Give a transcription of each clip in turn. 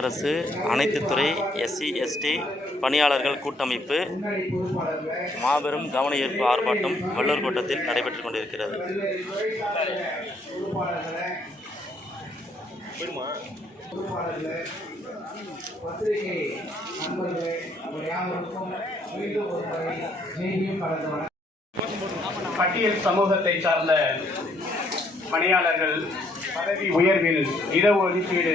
அரசு அனைத்து துறை எஸ்சி எஸ்டி பணியாளர்கள் கூட்டமைப்பு மாபெரும் கவன ஈர்ப்பு ஆர்ப்பாட்டம் வள்ளூர் கோட்டத்தில் நடைபெற்றுக் கொண்டிருக்கிறது. பட்டியல் சமூகத்தை சார்ந்த பணியாளர்கள் பதவி உயர்வில் இட ஒதுக்கீடு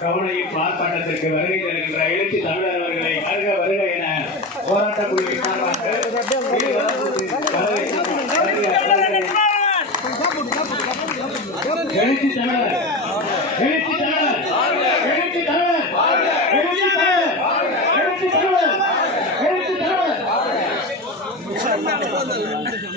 கவனையும் ஆர்ப்பாட்டத்திற்கு வருகை தருகின்ற எழுச்சி தமிழர் அவர்களை வருக வருக என போராட்ட குழுவின் சார்பாக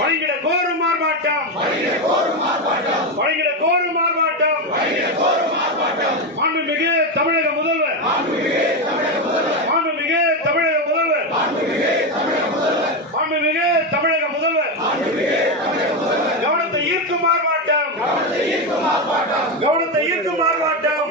வழங்கிட கோரும் ஆர்ப்பாட்டம் வழங்கிட கோரும் ஆர்ப்பாட்டம் மாண்புமிகு தமிழக முதல்வர். மாண்புமிகு தமிழக முதல்வர். மாண்புமிகு தமிழக முதல்வர். கவனத்தை ஈர்க்கும் ஆர்ப்பாட்டம் கவனத்தை ஈர்க்கும் ஆர்ப்பாட்டம்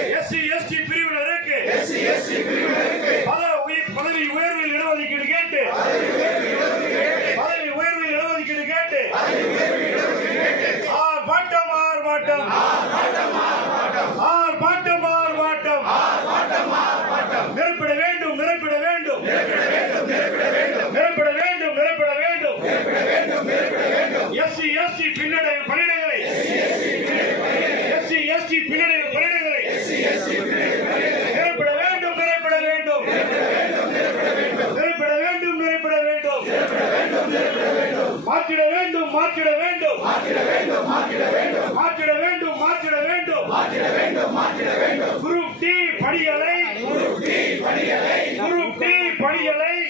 எஸ்சி எஸ்டி பிரிவினருக்கு பத- உயர்- பதவி உயர்வில் இடஒதுக்கீடு கேட்டு பதவி உயர்வில் இடஒதுக்கீடு கேட்டு ஆர்ப்பாட்டம் ஆர்ப்பாட்டம் ஆர்ப்பாட்டம் ஆர்ப்பாட்டம் நிரப்பிட வேண்டும் நிரப்பிட வேண்டும் நிரப்பிட வேண்டும் நிரப்பிட வேண்டும் எஸ்சி எஸ்டி பின்னடைவு பணியிடங்களை எஸ்சி எஸ்டி பின்னடைவு பணியிடங்களை நிரப்பிட வேண்டும் நிரப்பிட வேண்டும் நிரப்பிட வேண்டும் நிரப்பிட வேண்டும் மாற்றிட வேண்டும் மாற்றிட வேண்டும். மாற்றிட வேண்டும் மாற்றிட வேண்டும். குரூப் டி பணிகளை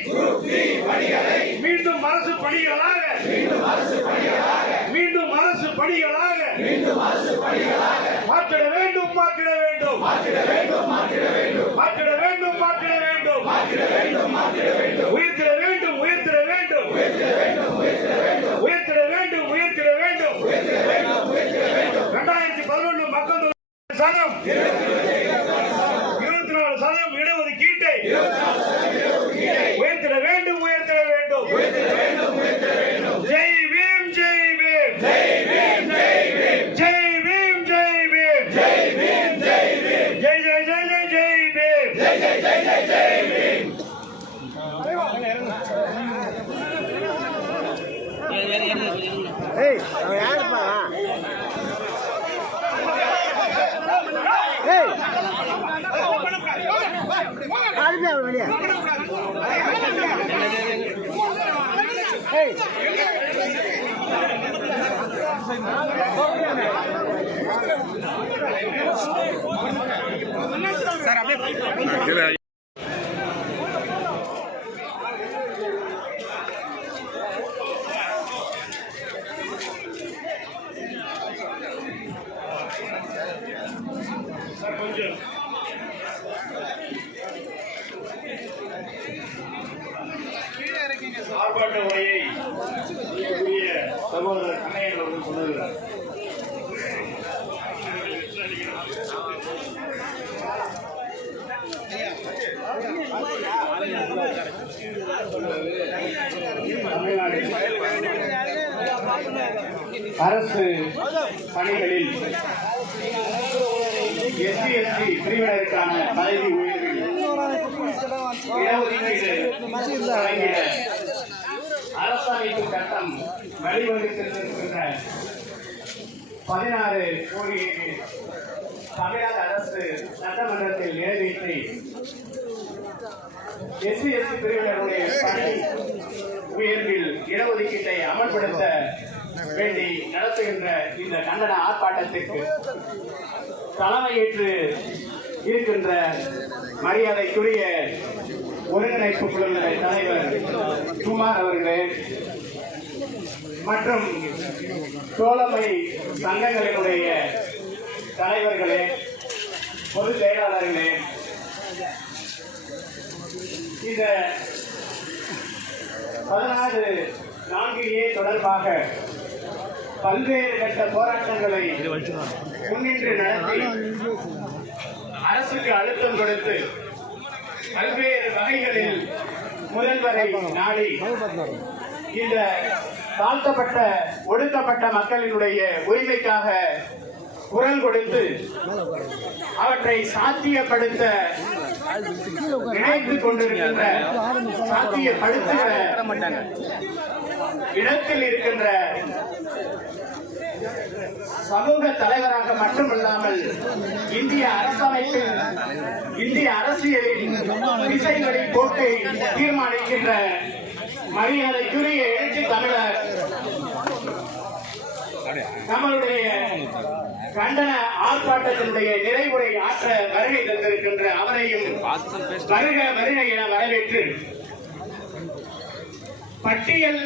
குரூப் டி பணிகளை மீண்டும் அரசு பணிகளாக. மீண்டும் அரசு பணிகளாக. மாற்றிட வேண்டும் மாற்றிட வேண்டும். மாற்றிட வேண்டும் மாற்றிட வேண்டும். உயர்த்திட வேண்டும். சதம் இருபத்தி நாலு சதம் இடஒதுக்கீட்டை உயர்த்திட வேண்டும் உயர்த்திட வேண்டும் ஜெய் பீம் ஜெய் பீம் ஜெய் பீம் ஜெய் பீம் ஜெய் பீம் ஜெய் பீம் ஜெய் ஜெய் ஜெய் ஜெய் ஜெய் பீம் ஜெய் ஜெய் ஜெய் ஜெய் ஜெய் பீம் ஏய் அவன் யார் வெளியே சார் அப்படியே உரையை செய்யக்கூடிய சகோதரர் கண்ணையன் அவர்கள் சொல்லுகிறார். அரசு பணிகளில் எஸ்சி எஸ்டி பிரிவினருக்கான பதவி இடஒதுக்கீடு வழங்கிட அரசமைப்பு சட்டம் வழிவகுத்திருக்கின்ற பதினாறு கோரிக்கைக்கு தமிழக அரசு சட்டமன்றத்தில் நிறைவேற்றி எஸ்சி எஸ்டி பிரிவினருடைய பணி உயர்வில் இடஒதுக்கீட்டை அமல்படுத்த வேண்டி நடத்துகின்ற இந்த கண்டன ஆர்ப்பாட்டத்திற்கு தலைமையேற்று இருக்கின்ற மரியாதைக்குரிய ஒருங்கிணைப்பு குழுவினுடைய தலைவர். குமார் அவர்களே. மற்றும் தோழமை சங்கங்களினுடைய தலைவர்களே பொது செயலாளர்களே இந்த பதினாறு நான்கு ஏ தொடர்பாக பல்வேறு கட்ட போராட்டங்களை முன்னின்று நடத்தி அரசுக்கு அழுத்தம் கொடுத்து பல்வேறு வகைகளில் முதல்வரை நாடி இந்த தாழ்த்தப்பட்ட ஒடுக்கப்பட்ட மக்களினுடைய உரிமைக்காக குரல் கொடுத்து அவற்றை சாத்தியப்படுத்த இணைத்துக் கொண்டிருக்கின்ற சாத்தியப்படுத்துகிற இடத்தில் இருக்கின்ற சமூக தலைவராக மட்டுமல்லாமல் இந்திய அரசமைப்பில் இந்திய அரசியலின் திசைகளின் போக்கை தீர்மானிக்கின்ற மரியாதைக்குரிய எழுச்சி தமிழர் நம்மளுடைய கண்டன ஆர்ப்பாட்டத்தினுடைய நிறைவுரை ஆற்ற வருகை தந்திருக்கின்ற அவரையும் வருக வருக என வரவேற்று பட்டியல்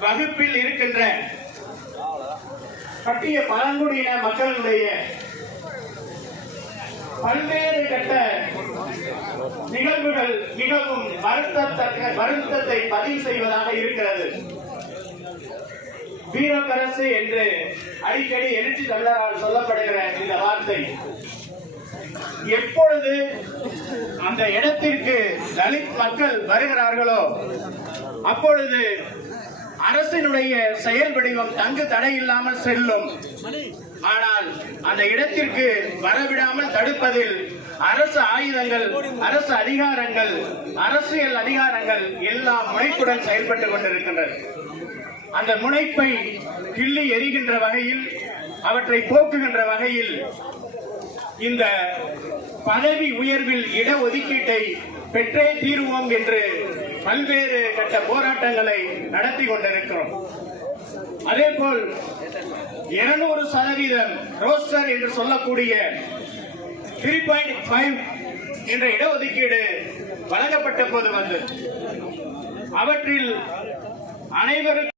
வகுப்பில் இருக்கின்ற கட்டிய பழங்குடியின மக்களுடைய பல்வேறு கட்ட நிகழ்வுகள் மிகவும் வருத்தத்தக்க வருத்தத்தை பதிவு செய்வதாக இருக்கிறது. வீரப்பரசு என்று அடிக்கடி எழுச்சி தமிழரால் சொல்லப்படுகிற இந்த வார்த்தை எப்பொழுது அந்த இடத்திற்கு தலித் மக்கள் வருகிறார்களோ அப்பொழுது அரசினுடைய செயல் வடிவம் தங்கு தடை இல்லாமல் செல்லும். ஆனால் அந்த இடத்திற்கு வரவிடாமல் தடுப்பதில் அரசு ஆயுதங்கள் அரசு அதிகாரங்கள் அரசியல் அதிகாரங்கள் எல்லாம் முனைப்புடன் செயல்பட்டு கொண்டிருக்கின்றன. அந்த முனைப்பை கிள்ளி எரிகின்ற வகையில் அவற்றை போக்குகின்ற வகையில் இந்த பதவி உயர்வில் இடஒதுக்கீட்டை பெற்றே தீருவோம் என்று பல்வேறு கட்ட போராட்டங்களை நடத்தி கொண்டிருக்கிறோம். அதே போல் இருநூறு சதவீதம் ரோஸ்டர் என்று சொல்லக்கூடிய த்ரீ பாயிண்ட் ஃபைவ் என்ற இடஒதுக்கீடு வழங்கப்பட்ட போது வந்தது. அவற்றில் அனைவருக்கும்